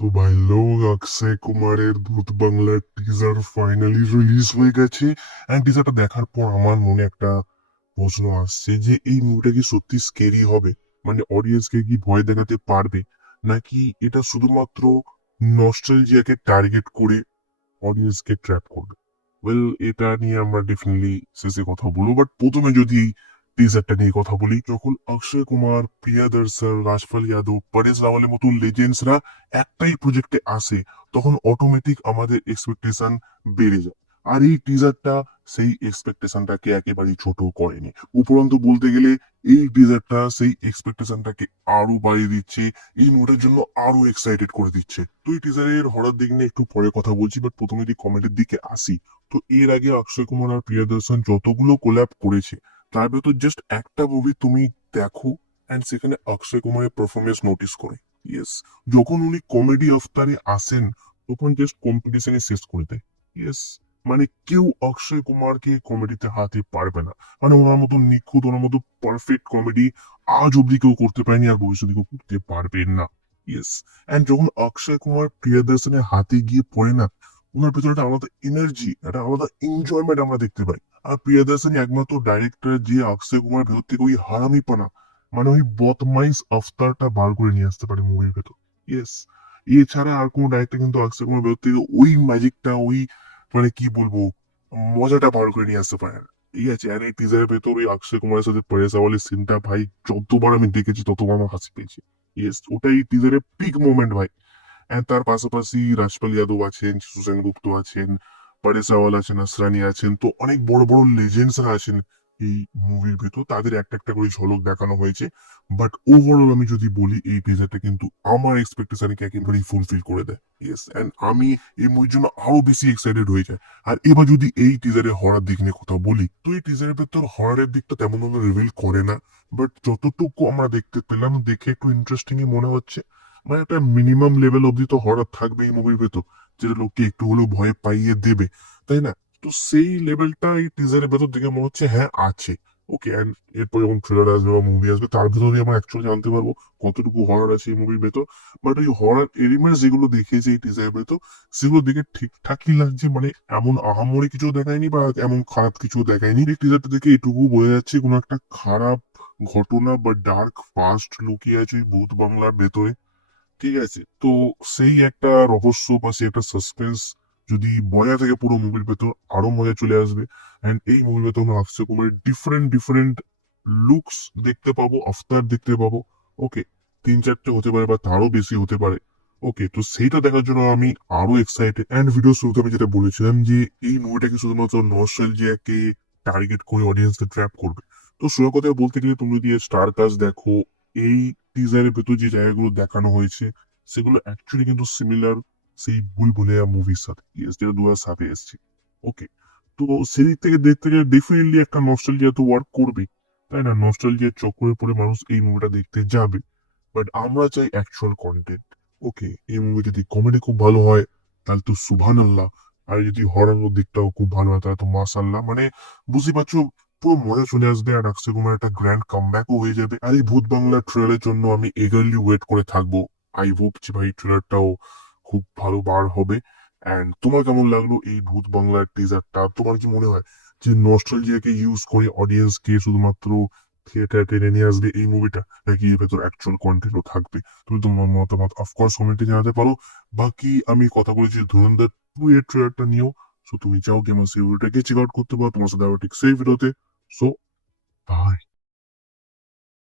তো ভাই লোক অক্ষয় কুমারের ভূত বাংলার টিজার ফাইনালি রিলিজ হয়ে গেছে। এন্ড টিজারটা দেখার পর আমার মনে একটা প্রশ্ন আসছে যে এই মুভিটা কি সত্যি স্কেরি হবে, মানে অডিয়েন্সকে কি ভয় দেখাতে পারবে, নাকি এটা শুধুমাত্র নস্টালজিয়াকে টার্গেট করে অডিয়েন্সকে ট্র্যাপ করবে। ওয়েল, এটা নিয়ে আমরা ডেফিনেটলি শেষে কথা বলবো, বাট প্রথমে যদি টিজারটা নিয়ে কথা বলি, যখন অক্ষয় কুমার, প্রিয়াদর্শন, রাজপাল যাদব, পরেশ রাওয়ালের মতো লেজেন্ডসরা একটাই প্রজেক্টে আসে, তখন অটোমেটিক আমাদের এক্সপেকটেশন বেড়ে যায়। আর এই টিজারটা সেই এক্সপেকটেশনটাকে একেবারেই ছোট করেনি, উপরন্তু বলতে গেলে এই টিজারটা সেই এক্সপেকটেশনটাকে আরো বাড়িয়ে দিচ্ছে, এই মুভিটার জন্য আরো এক্সাইটেড করে দিচ্ছে। তো এই টিজারের হরার দিক নিয়ে একটু পরে কথা বলছি, বাট প্রথমে যদি কমেডির দিকে আসি, তো এর আগে অক্ষয় কুমার আর প্রিয়দর্শন যতগুলো কোল্যাব করেছে, তার ভেতর জাস্ট একটা মুভি তুমি দেখো এন্ড সেখানে অক্ষয় কুমারের পারফরমেন্স নোটিস করে। ইয়েস, যখন উনি কমেডি আফতারে আসেন, তখন জাস্ট কম্পিটিশনে শেষ করে দেয়। ইয়েস, মানে কেউ অক্ষয় কুমারকে কমেডিতে হাতে পারবে না। মানে ওনার মতো নিখুঁত, ওনার মতো পারফেক্ট কমেডি আজ অব্দি কেউ করতে পারেনি, আর ভবিষ্যতে কেউ করতে পারবেন না। ইয়েস, এন্ড যখন অক্ষয় কুমার প্রিয়দর্শনের হাতে গিয়ে পড়ে না, ওনার ভেতরে একটা আলাদা এনার্জি, একটা আলাদা এনজয়মেন্ট আমরা দেখতে পাই। আর প্রিয়দর্শনী একমাত্র ডাইরেক্টর যে অক্ষয় কুমার ভেতর থেকে ওই হারামিপনা, মানে ওই বদমাইশ আফতারটা বার করে নিয়ে আসতে পারে মুভির ভেতর। ইয়েস, এছাড়া আর কোনো ডাইরেক্টর কিন্তু অক্ষয় কুমার ভেতর থেকে ওই ম্যাজিকটা, ওই মানে কি বলবো, মজাটা বার করে নিয়ে আসতে পারে না। ঠিক আছে, আর এই টিজারের ভেতর ওই অক্ষয় কুমারের সাথে পরেশ রাওয়ালের সিনটা ভাই যতবার আমি দেখেছি ততবার আমার হাসি পেয়েছি। ইয়েস, ওটাই টিজারের পিক মোমেন্ট ভাই। এন্ড তার পাশাপাশি রাজপাল যাদব আছেন, সুসেন গুপ্ত আছেন, পরেশ রাওয়াল আছেন, আসরানি আছেন, তো অনেক বড় বড় লেজেন্ডসরা আছেন এই মুভির ভেতর। তাদের একটা একটা করে ঝলক দেখানো হয়েছে। বাট ওভারঅল আমি যদি বলি, এই টিজারটা কিন্তু আমার এক্সপেকটেশনকে একেবারেই ফুলফিল করে দেয়। ইয়েস, এন্ড আমি এই মুভির জন্য আরো বেশি এক্সাইটেড হয়ে যাই। আর এবার যদি এই টিজারের হরার দিক নিয়ে কথা বলি, তো এই টিজারের ভেতর হরারের দিকটা তেমন ভাবে রিভিল করে না, বাট যতটুকু আমরা দেখতে পেলাম, দেখে একটু ইন্টারেস্টিংই মনে হচ্ছে। মানে একটা মিনিমাম লেভেল অব্দি তো হরর থাকবে এই মুভির ভেতর, যেটা লোককে একটু হলেও ভয় পাইয়ে দেবে, তাই না? তো সেই লেভেলটা এই টিজারের ভেতর দেখে মনে হচ্ছে হ্যাঁ আছে। ওকে, এন্ড এরপর যখন ট্রেলার আসবে বা মুভি আসবে, তার ভেতরে আমরা অ্যাকচুয়ালি জানতে পারবো কতটুকু হরর আছে এই মুভির ভেতর। বাট ওই হরর এলিমেন্টস যেগুলো দেখিয়েছে এই টিজারের ভেতর, সেগুলো দেখে ঠিকঠাকই লাগছে। মানে এমন আহামরি কিছু দেখায়নি বা এমন খারাপ কিছু দেখায়নি। এই টিজারটা দেখে এটুকু বোঝা যাচ্ছে কোনো একটা খারাপ ঘটনা বা ডার্ক ফাস্ট লুকিয়ে আছে ওই ভূত বাংলার ভেতরে। ঠিক আছে, তো সেই একটা রহস্য বা সেই একটা সাসপেন্স যদি বজায় থাকে পুরো মুভির ভেতর, আরো মজা চলে আসবে। এন্ড এই মুভির ভেতর আমরা অক্ষয় কুমারের ডিফারেন্ট ডিফারেন্ট লুকস দেখতে পাবো, আফতার দেখতে পাবো। ওকে, তিন চারটে হতে পারে বা তারও বেশি হতে পারে। ওকে, তো সেইটা দেখার জন্য আমি আরো এক্সাইটেড। এন্ড ভিডিও শুরুতে আমি যেটা বলেছিলাম যে এই মুভিটাকে শুধুমাত্র নস্টালজিয়াকে টার্গেট করে অডিয়েন্সকে ট্র্যাপ করবে। তো সোজা কথা বলতে গেলে, তুমি যদি স্টার কাস্ট দেখো, এই টিজারের ভেতর যে জায়গাগুলো দেখানো হয়েছে, সেগুলো অ্যাকচুয়ালি কিন্তু সিমিলার সেই বুলবুলিয়া মুভির সাথে। ইয়েস, যেটা 2007 এসেছে। ওকে, তো সেদিক থেকে দেখতে গেলে ডেফিনেটলি একটা নস্টালজিয়া তো ওয়ার্ক করবে, তাই না? নস্টালজিয়ার চক্করে পড়ে মানুষ এই মুভিটা দেখতে যাবে। বাট আমরা চাই অ্যাকচুয়াল কন্টেন্ট। ওকে, এই মুভি যদি কমেডি খুব ভালো হয়, তাহলে তো সুবহান আল্লাহ। আর যদি হরর দিকটাও খুব ভালো হয়, তাহলে তো মাশাআল্লাহ। মানে বুঝতে পারছো, পুরো মজা চলে আসবে। আর অক্ষয় কুমার একটা গ্র্যান্ড কামব্যাকও হয়ে যাবে। আর এই ভূত বাংলা ট্রেলারের জন্য আমি এগারলি ওয়েট করে থাকবো। আই হোপ যে ভাই ট্রেলারটাও খুব ভালো বার হবে। এন্ড তোমার কেমন লাগলো এই ভূত বাংলার টিজারটা? তোমার কি মনে হয় যে নস্টালজিয়াকে ইউজ করে অডিয়েন্স কে শুধুমাত্র থিয়েটার টেনে নিয়ে আসবে এই মুভিটা, নাকি এর ভেতর অ্যাকচুয়াল কন্টেন্টও থাকবে? তুমি তোমার মতামত অফকোর্স কমেন্টে জানাতে পারো। বাকি আমি কথা বলেছি ধুরন্ধর 2 এর ট্রেলারটা নিয়েও। সো তুমি চাও কি আমার সেই ভিডিওটাকে চেক আউট করতে পারো, তোমার সাথে আবার ঠিক সেই ভিডিওতে। So by.